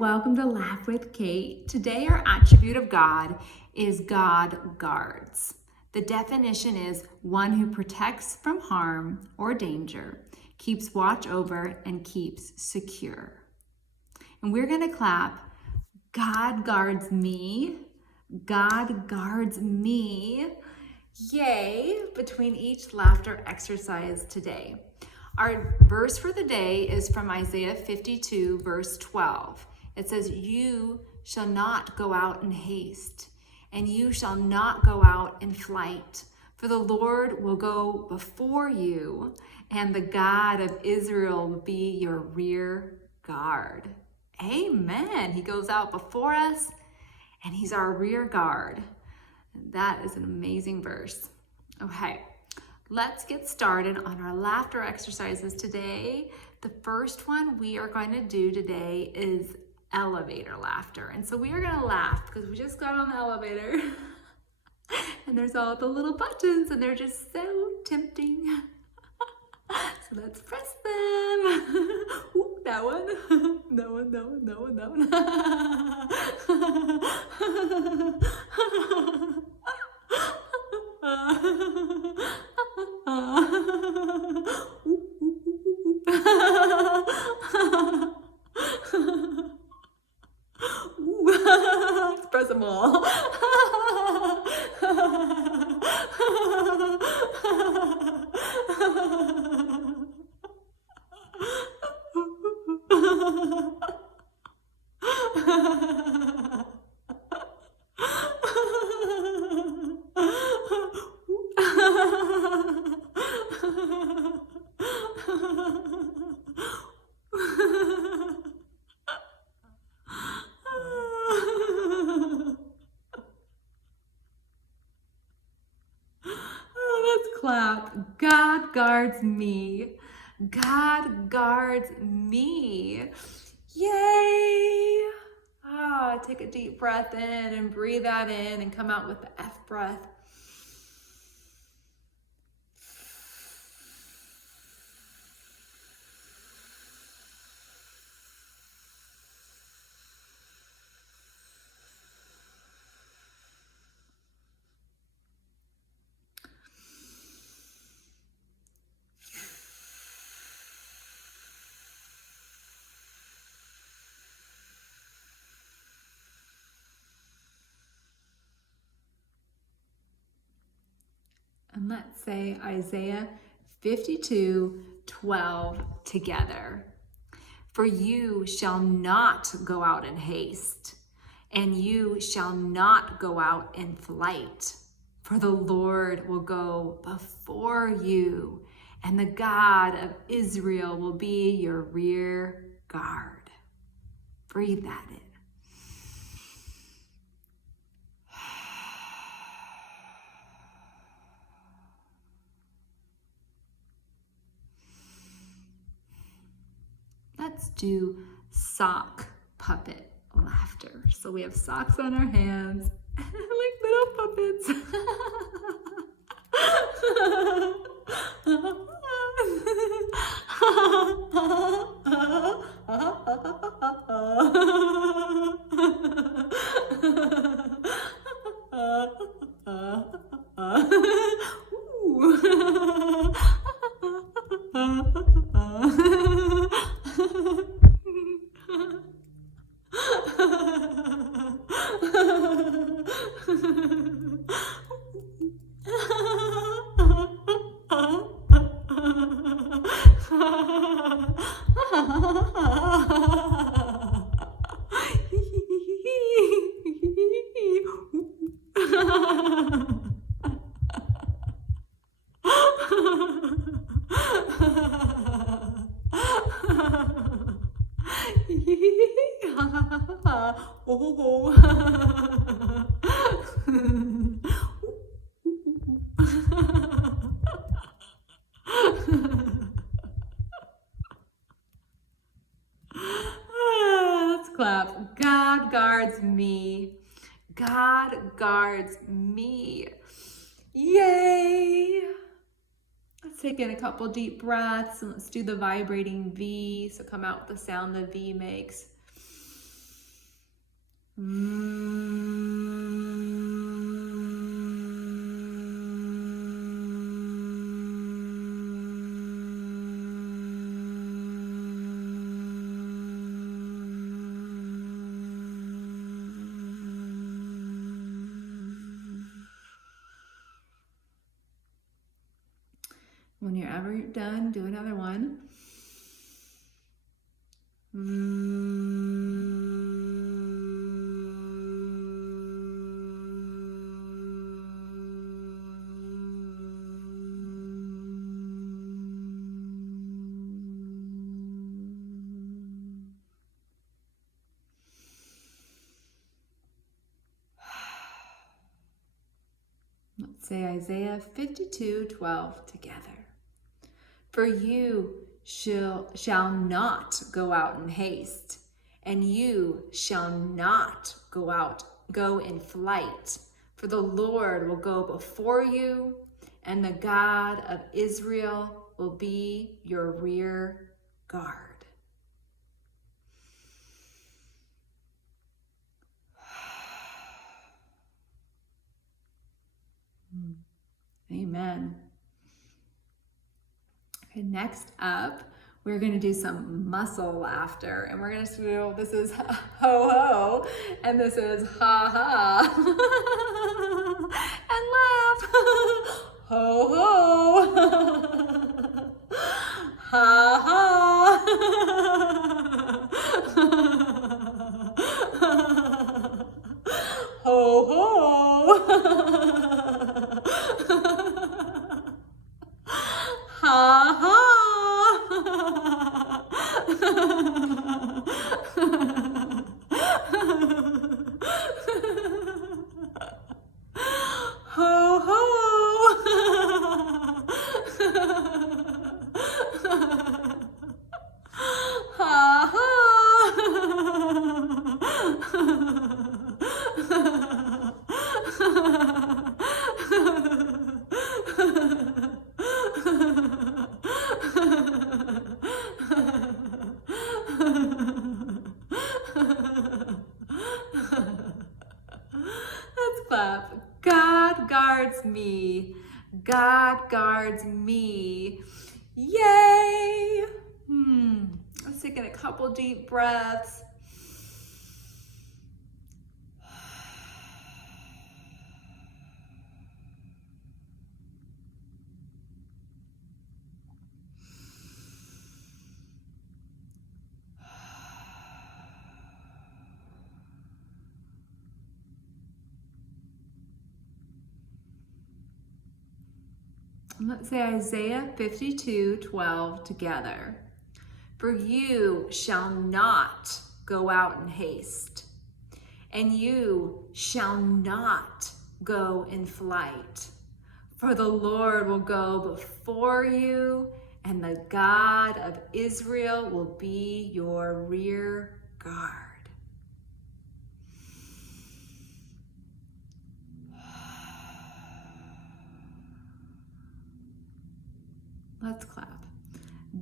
welcome to Laugh with Kate. Today our attribute of God is God guards. The definition is one who protects from harm or danger, keeps watch over, and keeps secure. And we're going to clap, God guards me, God guards me. Yay, between each laughter exercise today. Our verse for the day is from Isaiah 52, verse 12. It says, "You shall not go out in haste, and you shall not go out in flight, for the Lord will go before you, and the God of Israel will be your rear guard." Amen. He goes out before us, and he's our rear guard. That is an amazing verse. Okay. Let's get started on our laughter exercises today. The first one we are going to do today is elevator laughter. And so we are going to laugh because we just got on the elevator and there's all the little buttons and they're just so tempting. So let's press them. Ooh, that one. That one, that one, that one, that one. Press them all. Clap. God guards me. God guards me. Yay! Take a deep breath in and breathe that in and come out with the F breath. And let's say Isaiah 52:12 together. "For you shall not go out in haste, and you shall not go out in flight. For the Lord will go before you, and the God of Israel will be your rear guard." Breathe that in. Let's do sock puppet laughter. So we have socks on our hands, like little puppets. Hoho. Let's clap. God guards me. God guards me. Yay! Let's take in a couple deep breaths and let's do the vibrating V. So come out with the sound the V makes. When you're ever done, do another one. Let's say Isaiah 52:12 together. For you shall not go out in haste, and you shall not go in flight. For the Lord will go before you, and the God of Israel will be your rear guard. Amen. Okay, next up, we're going to do some muscle laughter, and we're going to do, this is ho ho, and this is ha ha, and laugh, ho ho, ha ha, ho ho. Ha ha! Ho ho! Ha ha! Let's clap. God guards me. God guards me. Yay! Let's take in a couple deep breaths. Let's say Isaiah 52:12 together. For you shall not go out in haste, and you shall not go in flight. For the Lord will go before you, and the God of Israel will be your rear guard. Let's clap.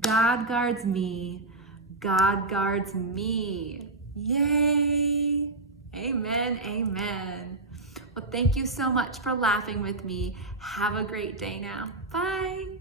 God guards me. God guards me. Yay! Amen, amen. Well, thank you so much for laughing with me. Have a great day now. Bye.